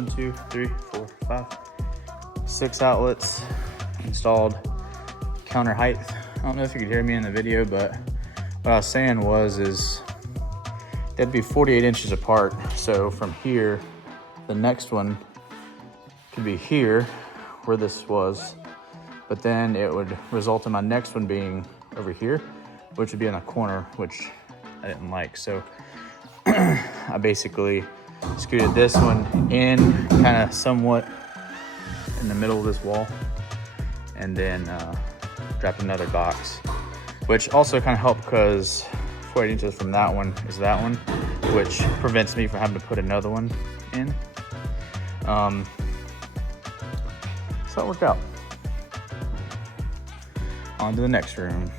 1, 2, 3, 4, 5, 6 outlets installed. Counter height. I don't know if you could hear me in the video, but what I was saying is they'd be 48 inches apart. So from here, the next one could be here where this was, but then it would result in my next one being over here, which would be in the corner, which I didn't like. So I basically scooted this one in kind of somewhat in the middle of this wall, and then dropped another box, which also kind of helped because 48 inches from that one is that one, which prevents me from having to put another one in. So it worked out. On to the next room.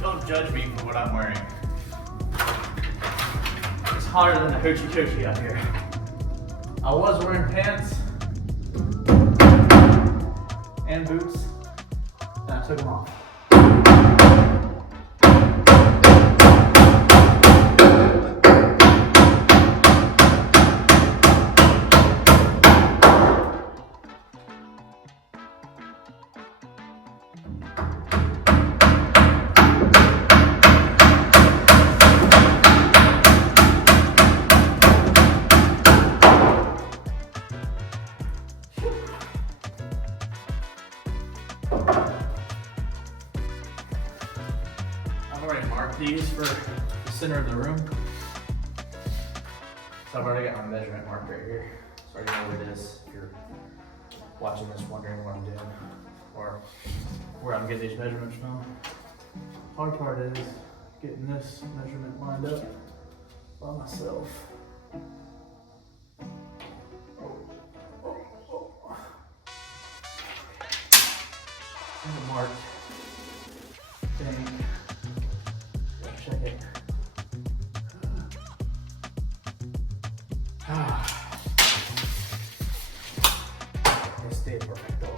Don't judge me for what I'm wearing. It's hotter than a hoochie coochie out here. I was wearing pants and boots, and I took them off. I've already marked these for the center of the room. So I've already got my measurement marked right here. So I already know what it is if you're watching this wondering what I'm doing or where I'm getting these measurements from. Hard part is getting this measurement lined up by myself. And a mark thing. Check it. Este perfecto.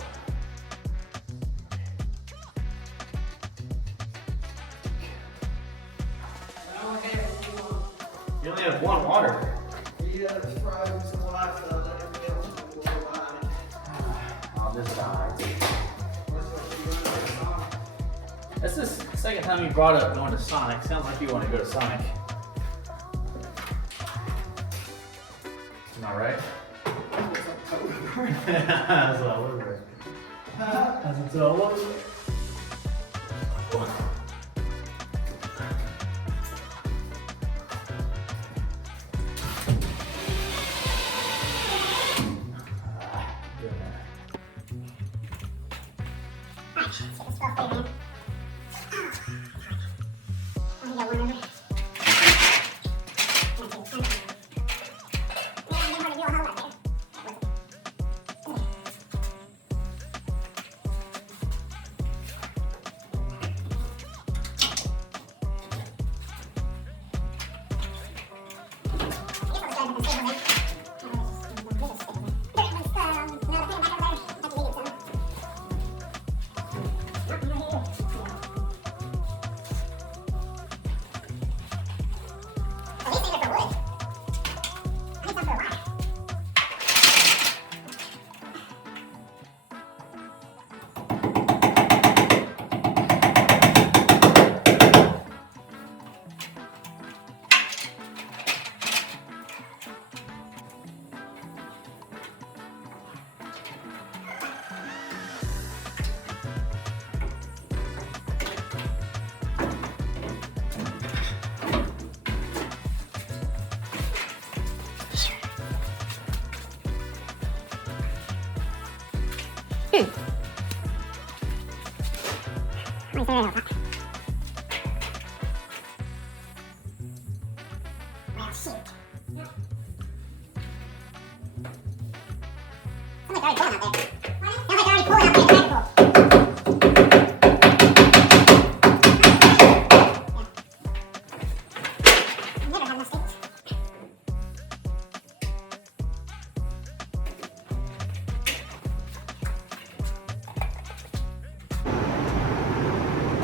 You only have one water. Yeah, it's frozen some lights out there. Oh, this died. That's the second time you brought up going to Sonic. Sounds like you want to go to Sonic. Am I right? That's all over. That's all over.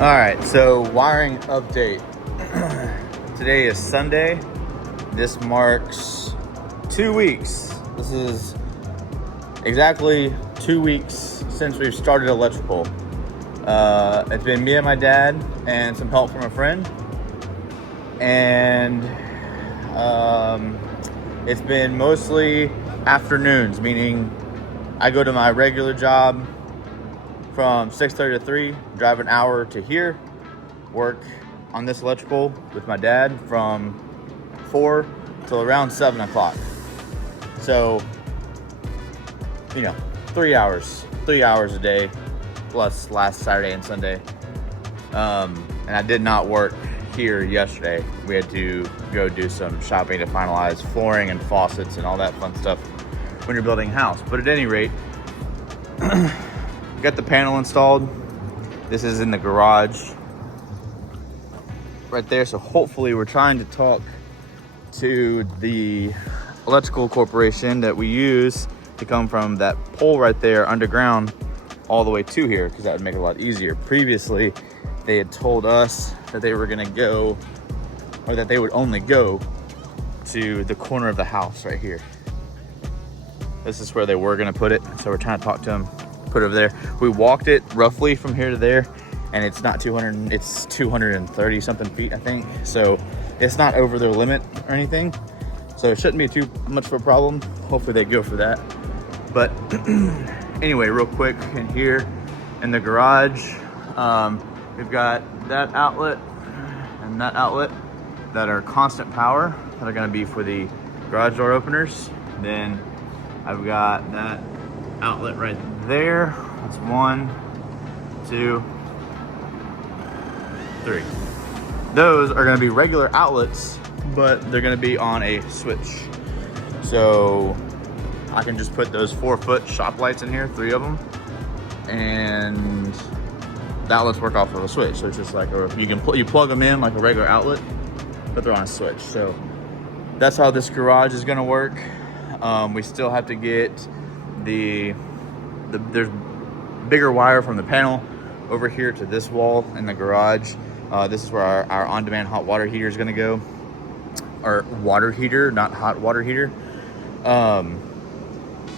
All right, so wiring update. Today is Sunday. This marks 2 weeks. This is exactly 2 weeks since we've started electrical. It's been me and my dad and some help from a friend. And it's been mostly afternoons, meaning I go to my regular job from 6:30 to 3, drive an hour to here, work on this electrical with my dad from 4 till around 7 o'clock. So, 3 hours a day, plus last Saturday and Sunday. And I did not work here yesterday. We had to go do some shopping to finalize flooring and faucets and all that fun stuff when you're building a house. But at any rate, got the panel installed. This is in the garage right there. So hopefully we're trying to talk to the electrical corporation that we use to come from that pole right there underground all the way to here, because that would make it a lot easier. Previously, they had told us that they were gonna go, or that they would only go to the corner of the house right here. This is where they were gonna put it. So we're trying to talk to them, put it over there. We walked it roughly from here to there, and it's not 200, it's 230 something feet, I think. So it's not over their limit or anything. So it shouldn't be too much of a problem. Hopefully they go for that. But anyway, real quick, in here in the garage, we've got that outlet and that outlet that are constant power that are gonna be for the garage door openers. Then I've got that outlet right there. That's 1, 2, 3. Those are gonna be regular outlets, but they're gonna be on a switch. So I can just put those 4-foot shop lights in here, 3 of them, and the outlets work off of a switch. So it's just like, you plug them in like a regular outlet, but they're on a switch. So that's how this garage is gonna work. We still have to get there's bigger wire from the panel over here to this wall in the garage. This is where our on-demand hot water heater is gonna go. Or water heater, not hot water heater.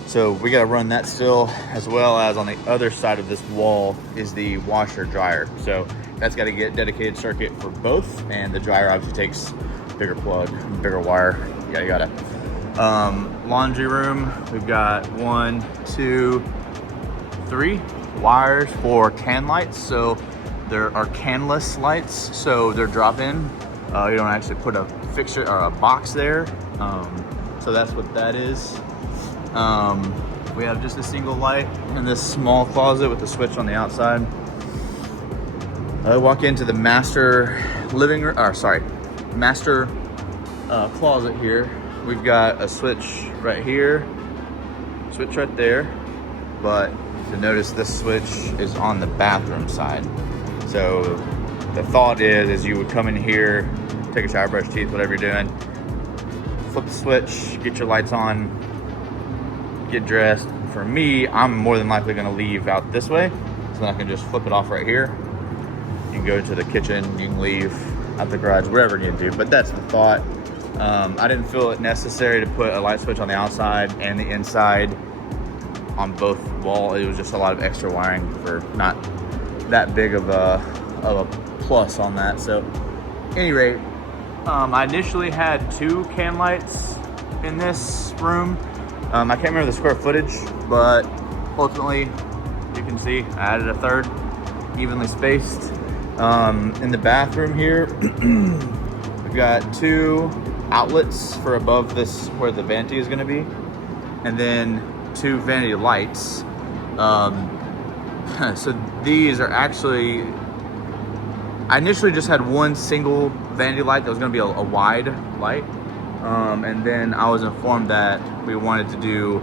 So we gotta run that still, as well as on the other side of this wall is the washer dryer. So that's gotta get dedicated circuit for both, and the dryer obviously takes bigger plug, bigger wire, yada yada. Laundry room, we've got 1, 2, 3 wires for can lights. So there are canless lights, so they're drop-in. You don't actually put a fixture or a box there. So that's what that is. We have just a single light in this small closet with the switch on the outside. I walk into the master living room, or sorry, master closet here. We've got a switch right here, switch right there, but to notice this switch is on the bathroom side. So the thought is you would come in here, take a shower, brush teeth, whatever you're doing, flip the switch, get your lights on, get dressed. For me, I'm more than likely gonna leave out this way, so I can just flip it off right here. You can go to the kitchen, you can leave out the garage, wherever you need to do, but that's the thought. I didn't feel it necessary to put a light switch on the outside and the inside on both walls. It was just a lot of extra wiring for not that big of a plus on that. So, at any rate, I initially had 2 can lights in this room. I can't remember the square footage, but ultimately, you can see I added a 3rd, evenly spaced. In the bathroom here, we've got 2 outlets for above this where the vanity is going to be, and then 2 vanity lights. So these are actually, I initially just had 1 single vanity light that was going to be a wide light, and then I was informed that we wanted to do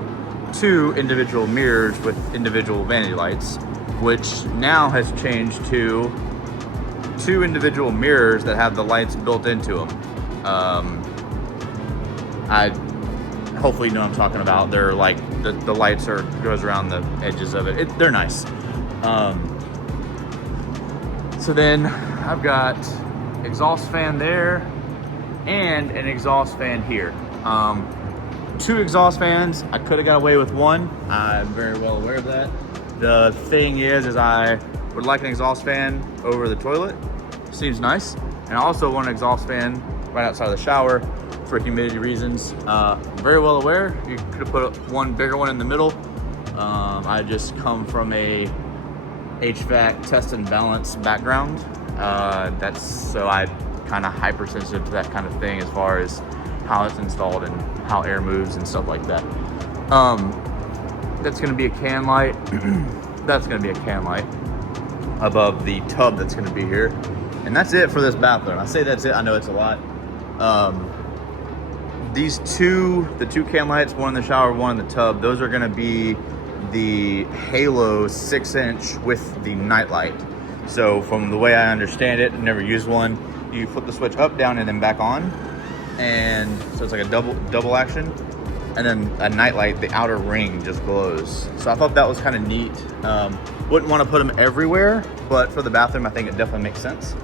2 individual mirrors with individual vanity lights, which now has changed to 2 individual mirrors that have the lights built into them. I hopefully you know what I'm talking about. They're like, the lights goes around the edges of it. They're nice. So then I've got exhaust fan there and an exhaust fan here. 2 exhaust fans. I could have got away with 1. I'm very well aware of that. The thing is I would like an exhaust fan over the toilet. Seems nice. And I also want an exhaust fan right outside of the shower for humidity reasons. Very well aware. You could have put 1 bigger one in the middle. I just come from a HVAC test and balance background. So I'm kind of hypersensitive to that kind of thing as far as how it's installed and how air moves and stuff like that. That's gonna be a can light. That's gonna be a can light above the tub that's gonna be here. And that's it for this bathroom. I say that's it, I know it's a lot. The 2 can lights, 1 in the shower, 1 in the tub, those are gonna be the Halo 6-inch with the night light. So from the way I understand it, I've never used one, you flip the switch up, down, and then back on. And so it's like a double action. And then a night light, the outer ring just glows. So I thought that was kind of neat. Wouldn't want to put them everywhere, but for the bathroom, I think it definitely makes sense.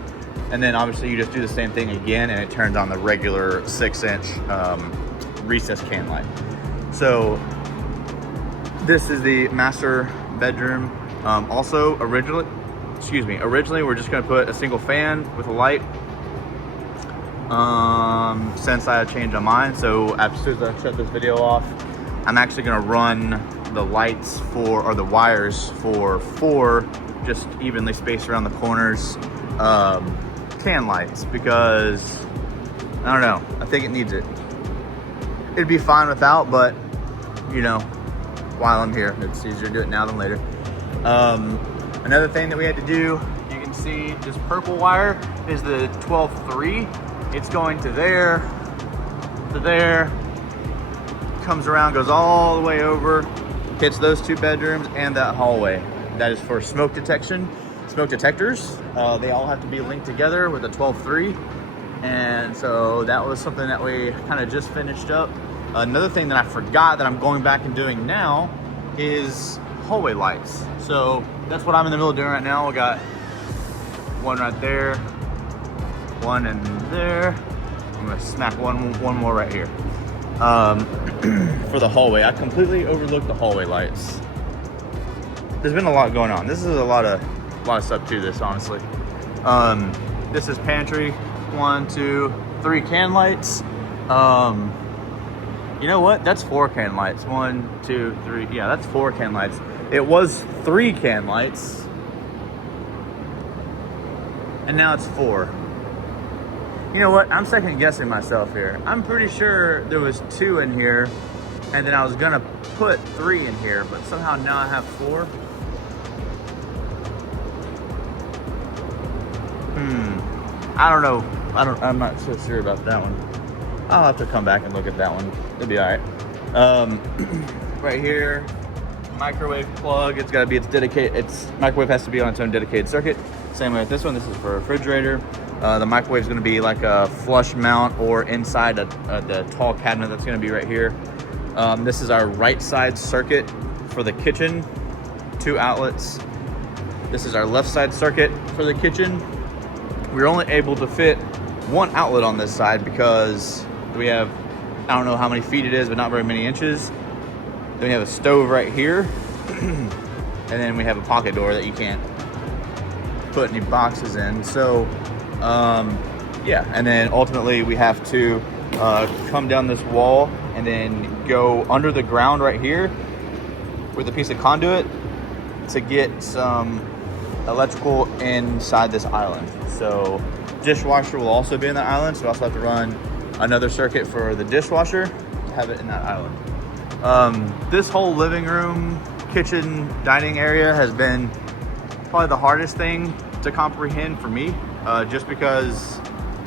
And then obviously you just do the same thing again and it turns on the regular 6-inch recessed can light. So this is the master bedroom. Also originally we're just gonna put a single fan with a light. Since I changed my mind, so as soon as I shut this video off, I'm actually gonna run the lights or the wires for 4 just evenly spaced around the corners can lights, because I don't know, I think it needs it. It'd be fine without, but you know, while I'm here, it's easier to do it now than later. Another thing that we had to do, you can see this purple wire is the 12-3. It's going to there, comes around, goes all the way over, hits those 2 bedrooms and that hallway. That is for smoke detection, smoke detectors. They all have to be linked together with a 12-3. And so that was something that we kind of just finished up. Another thing that I forgot that I'm going back and doing now is hallway lights. So that's what I'm in the middle of doing right now. We got 1 right there, 1 in there. I'm gonna smack one more right here. For the hallway, I completely overlooked the hallway lights. There's been a lot going on. This is a lot of stuff to this, honestly. This is pantry. 1, 2, 3 can lights. You know what? That's 4 can lights. 1, 2, 3. Yeah, that's 4 can lights. It was 3 can lights, and now it's 4. You know what? I'm second guessing myself here. I'm pretty sure there was 2 in here And then I was gonna put 3 in here, but somehow now I have 4. I don't know. I'm not so sure about that one. I'll have to come back and look at that one. It'll be all right. Right here, microwave plug. It's gotta be dedicated. Microwave has to be on its own dedicated circuit. Same way with this one. This is for a refrigerator. The microwave is gonna be like a flush mount or inside the tall cabinet that's gonna be right here. This is our right side circuit for the kitchen, 2 outlets. This is our left side circuit for the kitchen. We're only able to fit 1 outlet on this side because we have, I don't know how many feet it is, but not very many inches. Then we have a stove right here. And then we have a pocket door that you can't put any boxes in. So, yeah. And then ultimately we have to come down this wall and then go under the ground right here with a piece of conduit to get some electrical inside this island. So dishwasher will also be in that island, so we also have to run another circuit for the dishwasher to have it in that island. This whole living room, kitchen, dining area has been probably the hardest thing to comprehend for me, just because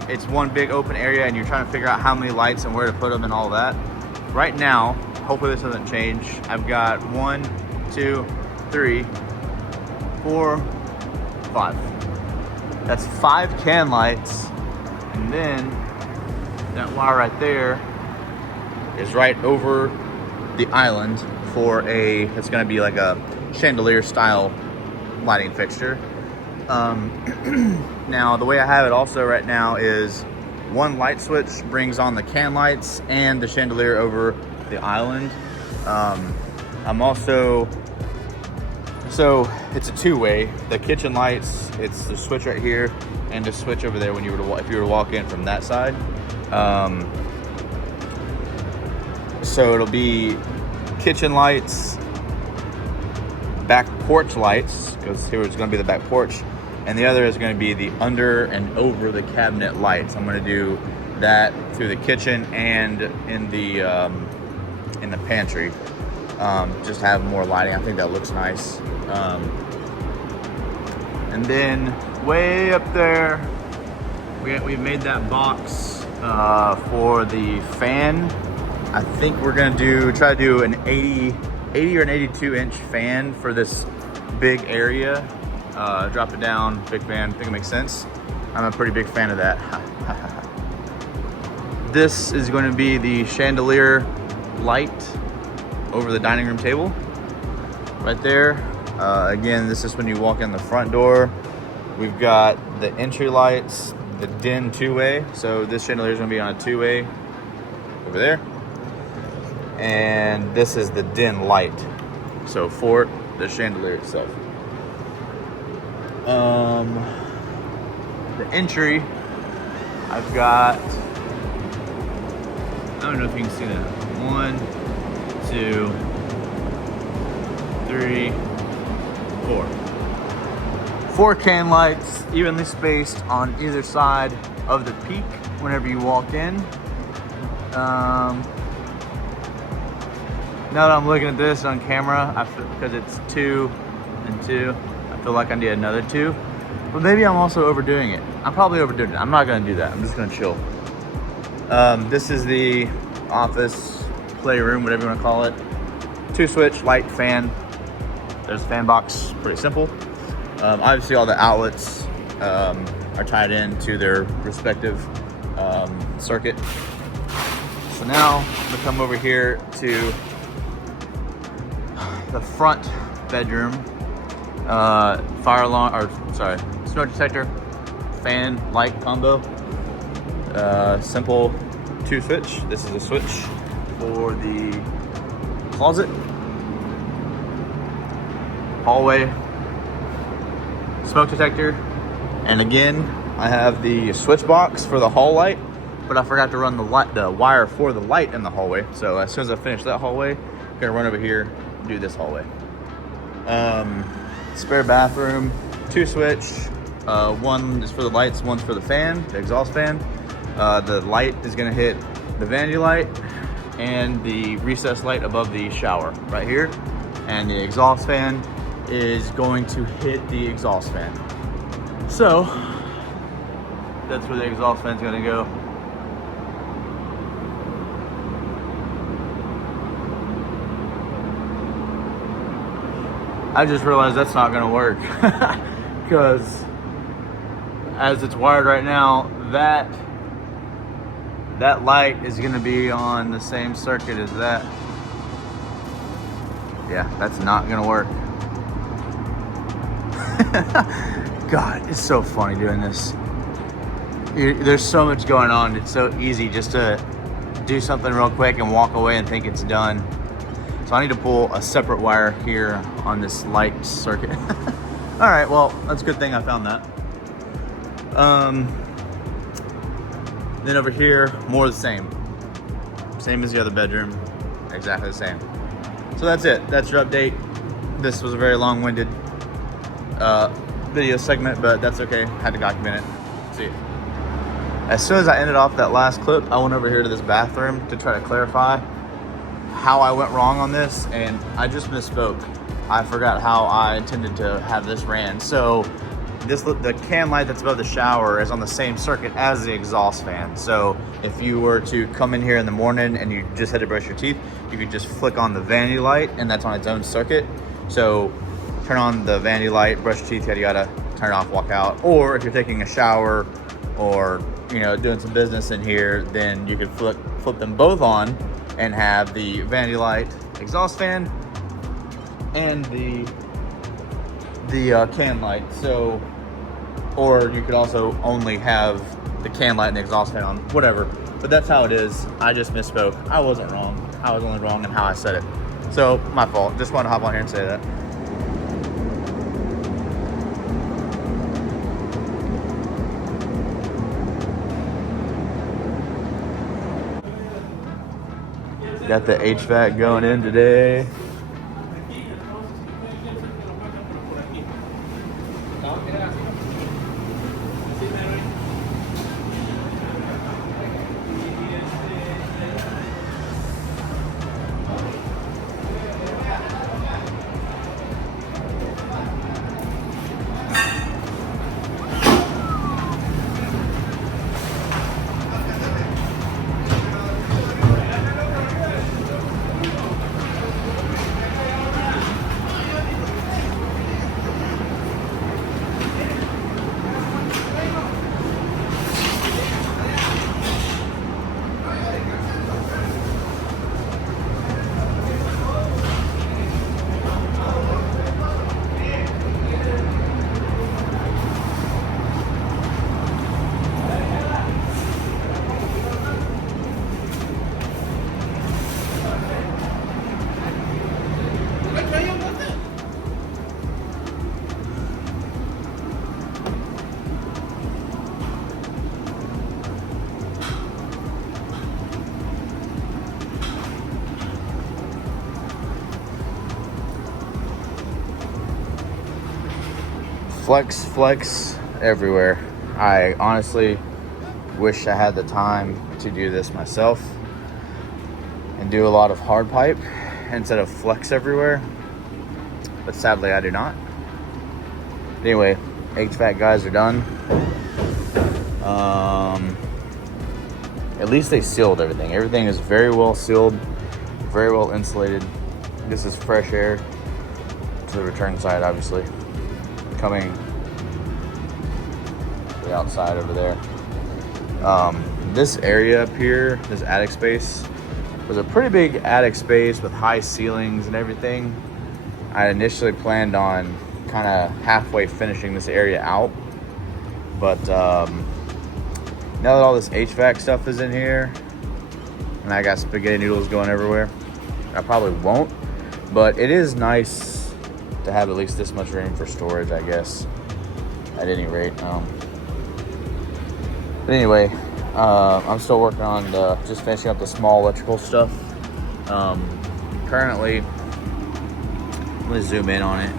it's one big open area and you're trying to figure out how many lights and where to put them and all that. Right now, hopefully this doesn't change, I've got 1, 2, 3, 4, 5. That's 5 can lights, and then that wire right there is right over the island for it's gonna be like a chandelier style lighting fixture. Now the way I have it also right now is 1 light switch brings on the can lights and the chandelier over the island. I'm also, so it's a 2-way. The kitchen lights, it's the switch right here and the switch over there when you were to if you were to walk in from that side. So it'll be kitchen lights, back porch lights, because here it's going to be the back porch, and the other is going to be the under and over the cabinet lights. I'm going to do that through the kitchen and in the pantry. Just have more lighting. I think that looks nice. And then way up there, we've made that box for the fan. I think we're gonna try to do an 80 or an 82 inch fan for this big area. Drop it down, big fan. I think it makes sense. I'm a pretty big fan of that. This is going to be the chandelier light over the dining room table right there. Again, this is when you walk in the front door. We've got the entry lights, the DIN 2-way. So this chandelier is going to be on a 2-way over there. And this is the DIN light. So for the chandelier itself. The entry, I've got, I don't know if you can see that. 1, 2, 3, 4. 4 can lights, evenly spaced on either side of the peak whenever you walk in. Now that I'm looking at this on camera, because it's 2 and 2, I feel like I need another 2. But maybe I'm also overdoing it. I'm probably overdoing it. I'm not gonna do that. I'm just gonna chill. This is the office, playroom, whatever you wanna call it. 2-switch, light, fan. There's a fan box, pretty simple. Obviously all the outlets are tied in to their respective circuit. So now I'm gonna come over here to the front bedroom. Fire alarm, or sorry, smoke detector, fan, light combo. Simple 2-switch. This is a switch for the closet. Hallway, smoke detector, and again I have the switch box for the hall light, but I forgot to run the wire for the light in the hallway. So as soon as I finish that hallway, I'm gonna run over here and do this hallway. Spare bathroom, 2-switch. 1 is for the lights, 1's for the fan, the exhaust fan. The light is gonna hit the vanity light, and the recessed light above the shower right here. And the exhaust fan is going to hit the exhaust fan. So that's where the exhaust fan's gonna go. I just realized that's not gonna work because as it's wired right now, that light is gonna be on the same circuit as that. Yeah, that's not gonna work. God, it's so funny doing this. There's so much going on. It's so easy just to do something real quick and walk away and think it's done. So I need to pull a separate wire here on this light circuit. All right, well, that's a good thing I found that. Then over here, more of the same. Same as the other bedroom, exactly the same. So that's it, that's your update. This was a very long-winded video segment, but that's okay, had to document it. See you. As soon as I ended off that last clip, I went over here to this bathroom to try to clarify how I went wrong on this, and I just misspoke. I forgot how I intended to have this ran. So the can light that's above the shower is on the same circuit as the exhaust fan. So if you were to come in here in the morning and you just had to brush your teeth, you could just flick on the vanity light, and that's on its own circuit. So turn on the vanity light, brush your teeth, yada yada, turn it off, walk out. Or if you're taking a shower or doing some business in here, then you could flip them both on and have the vanity light, exhaust fan, and the can light. So, or you could also only have the can light and the exhaust fan on, whatever. But that's how it is. I just misspoke. I wasn't wrong. I was only wrong in how I said it. So my fault. Just wanted to hop on here and say that. Got the HVAC going in today. Flex everywhere. I honestly wish I had the time to do this myself and do a lot of hard pipe instead of flex everywhere, but sadly I do not. Anyway, HVAC guys are done. At least they sealed everything. Everything is very well sealed, very well insulated. This is fresh air to the return side, obviously, coming the outside over there. This area up here, this attic space, was a pretty big attic space with high ceilings and everything. I initially planned on kind of halfway finishing this area out, but now that all this HVAC stuff is in here and I got spaghetti noodles going everywhere, I probably won't, but it is nice to have at least this much room for storage, I guess, at any rate. But anyway, I'm still working on just finishing up the small electrical stuff. Currently, I'm gonna zoom in on it.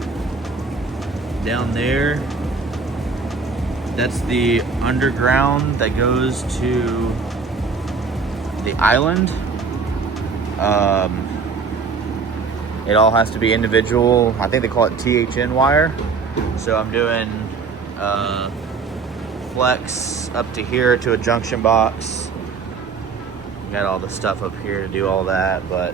Down there, that's the underground that goes to the island. It all has to be individual. I think they call it THN wire. So I'm doing flex up to here to a junction box. Got all the stuff up here to do all that, but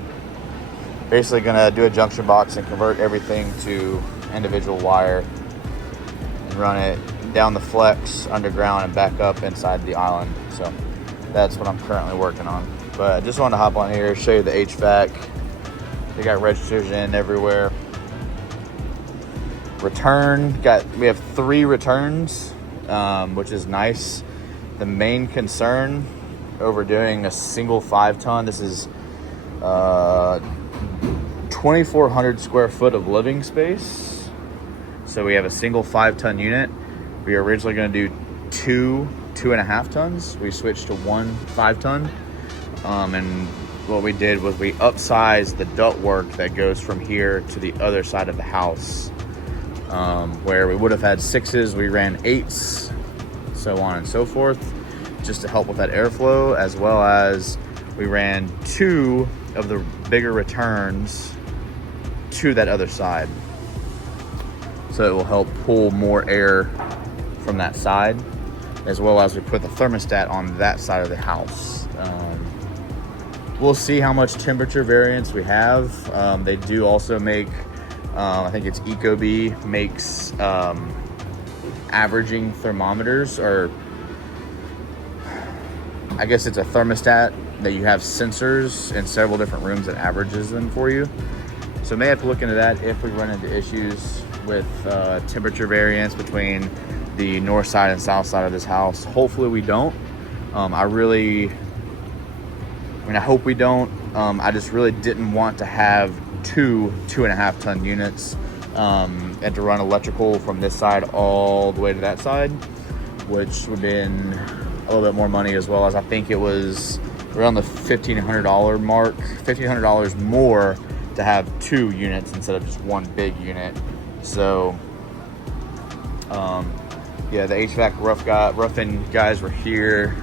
basically gonna do a junction box and convert everything to individual wire and run it down the flex underground and back up inside the island. So that's what I'm currently working on. But I just wanted to hop on here, show you the HVAC. They got registers in everywhere. Return, we have 3 returns, which is nice. The main concern over doing a single 5-ton, this is 2,400 square foot of living space. So we have a single 5-ton unit. We were originally going to do 2 2.5 tons. We switched to 1 5-ton. And what we did was we upsized the ductwork that goes from here to the other side of the house. Where we would have had 6s, we ran 8s, so on and so forth, just to help with that airflow, as well as we ran 2 of the bigger returns to that other side. So it will help pull more air from that side, as well as we put the thermostat on that side of the house. We'll see how much temperature variance we have. They do also make, I think it's Ecobee makes averaging thermometers, or I guess it's a thermostat that you have sensors in several different rooms that averages them for you. So may have to look into that if we run into issues with temperature variance between the north side and south side of this house. Hopefully we don't. I hope we don't. I just really didn't want to have 2 2.5 ton units and to run electrical from this side all the way to that side, which would have been a little bit more money, as well as I think it was around the $1,500 mark, $1,500 more to have 2 units instead of just 1 big unit. So yeah, the HVAC roughing guys were here.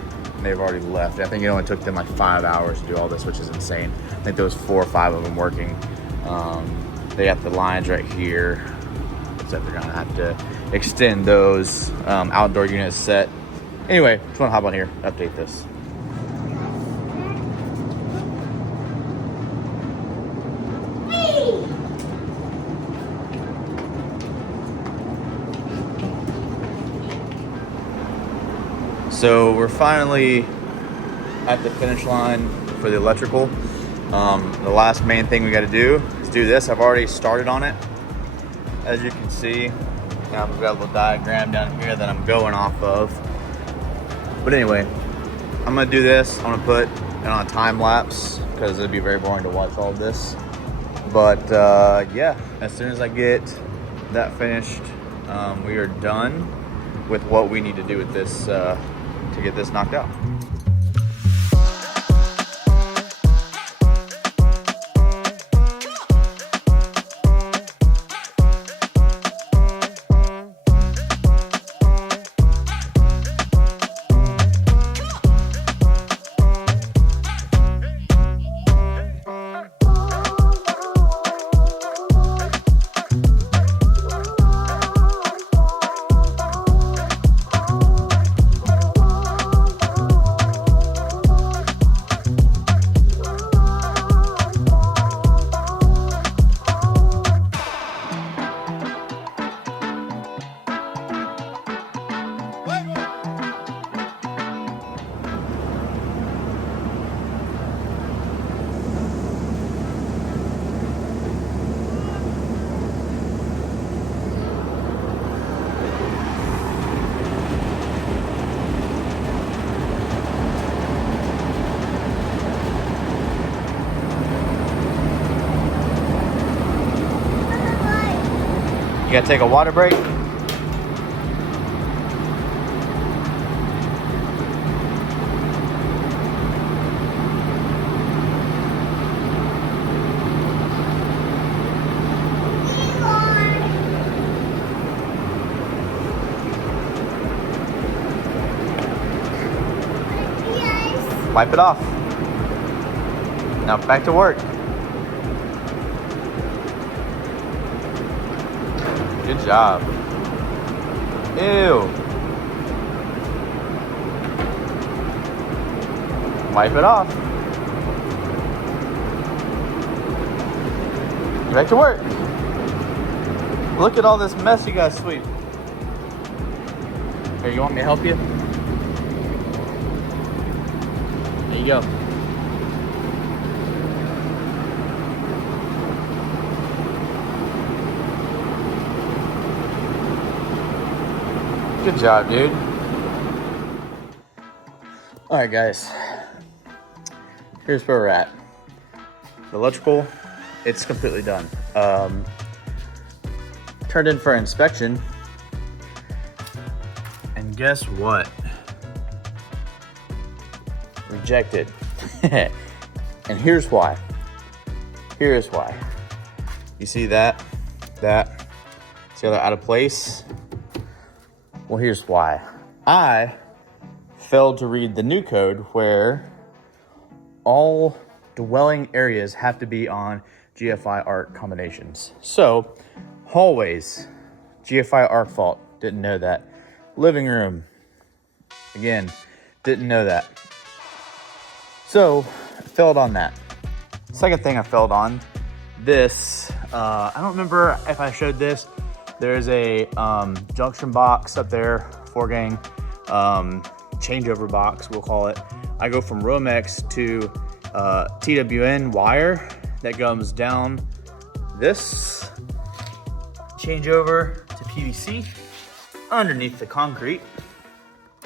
They've already left. I think it only took them like 5 hours to do all this, which is insane. I think there was 4 or 5 of them working. They got the lines right here, except they're gonna have to extend those. Outdoor units set. Anyway, just wanna hop on here, update this. So we're finally at the finish line for the electrical. The last main thing we got to do is do this. I've already started on it, as you can see. I've got a little diagram down here that I'm going off of. But anyway, I'm gonna do this. I'm gonna put it on a time lapse because it'd be very boring to watch all of this. But yeah, as soon as I get that finished, we are done with what we need to do with this to get this knocked out. You gotta take a water break. Wipe it off. Now back to work. Good job. Ew. Wipe it off. Get back to work. Look at all this mess you guys sweep. Here, you want me to help you? There you go. Good job, dude. All right, guys. Here's where we're at. The electrical, it's completely done. Turned in for inspection. And guess what? Rejected. And here's why. Here's why. You see that? See how they're out of place? Well, here's why. I failed to read the new code where all dwelling areas have to be on GFI arc combinations. So, hallways, GFI arc fault, didn't know that. Living room, again, didn't know that. So, failed on that. Second thing I failed on, this, I don't remember if I showed this. There's a junction box up there, 4-gang changeover box, we'll call it. I go from Romex to TWN wire that comes down this changeover to PVC underneath the concrete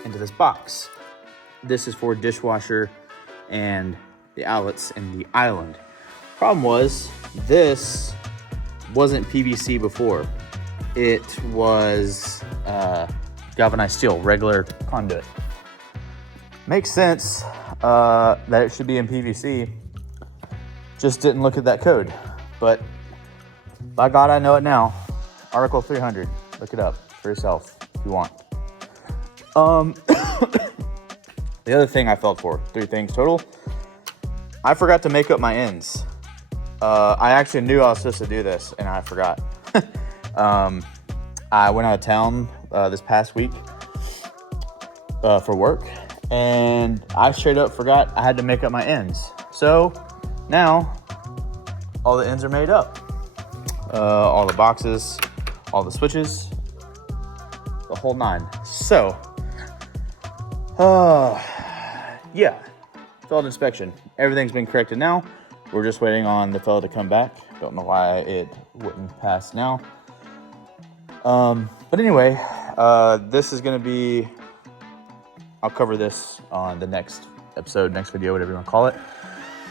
into this box. This is for dishwasher and the outlets in the island. Problem was, this wasn't PVC before. It was galvanized steel, regular conduit. Makes sense that it should be in PVC. Just didn't look at that code. But by God, I know it now. Article 300. Look it up for yourself if you want. The other thing I felt for, 3 things total. I forgot to make up my ends. I actually knew I was supposed to do this and I forgot. I went out of town this past week for work, and I straight up forgot I had to make up my ends. So now all the ends are made up. All the boxes, all the switches, the whole 9. So, yeah, failed inspection. Everything's been corrected now. We're just waiting on the fellow to come back. Don't know why it wouldn't pass now. But anyway, this is going to be, I'll cover this on the next episode, next video, whatever you want to call it.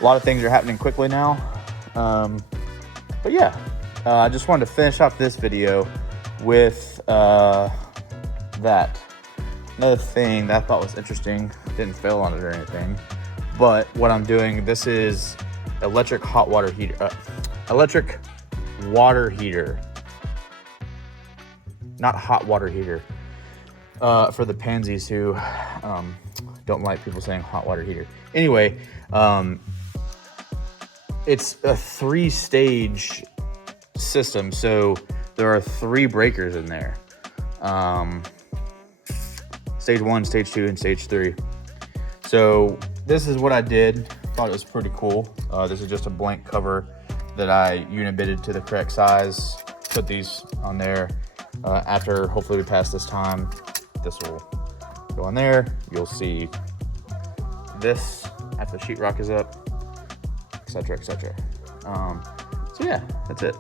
A lot of things are happening quickly now. But yeah, I just wanted to finish off this video with that. Another thing that I thought was interesting, didn't fail on it or anything, but what I'm doing, this is electric hot water heater, electric water heater, not hot water heater, for the pansies who don't like people saying hot water heater. Anyway, it's a 3-stage system, so there are 3 breakers in there. Stage 1, stage 2, and stage 3. So this is what I did. Thought it was pretty cool. This is just a blank cover that I unibitted to the correct size. Put these on there. After hopefully we pass this time, this will go on there. You'll see this after the sheetrock is up, etc., etc. So yeah, that's it.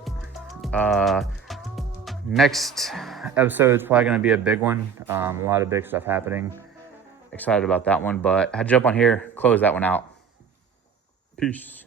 Next episode is probably going to be a big one. A lot of big stuff happening. Excited about that one, but I had to jump on here, close that one out. Peace.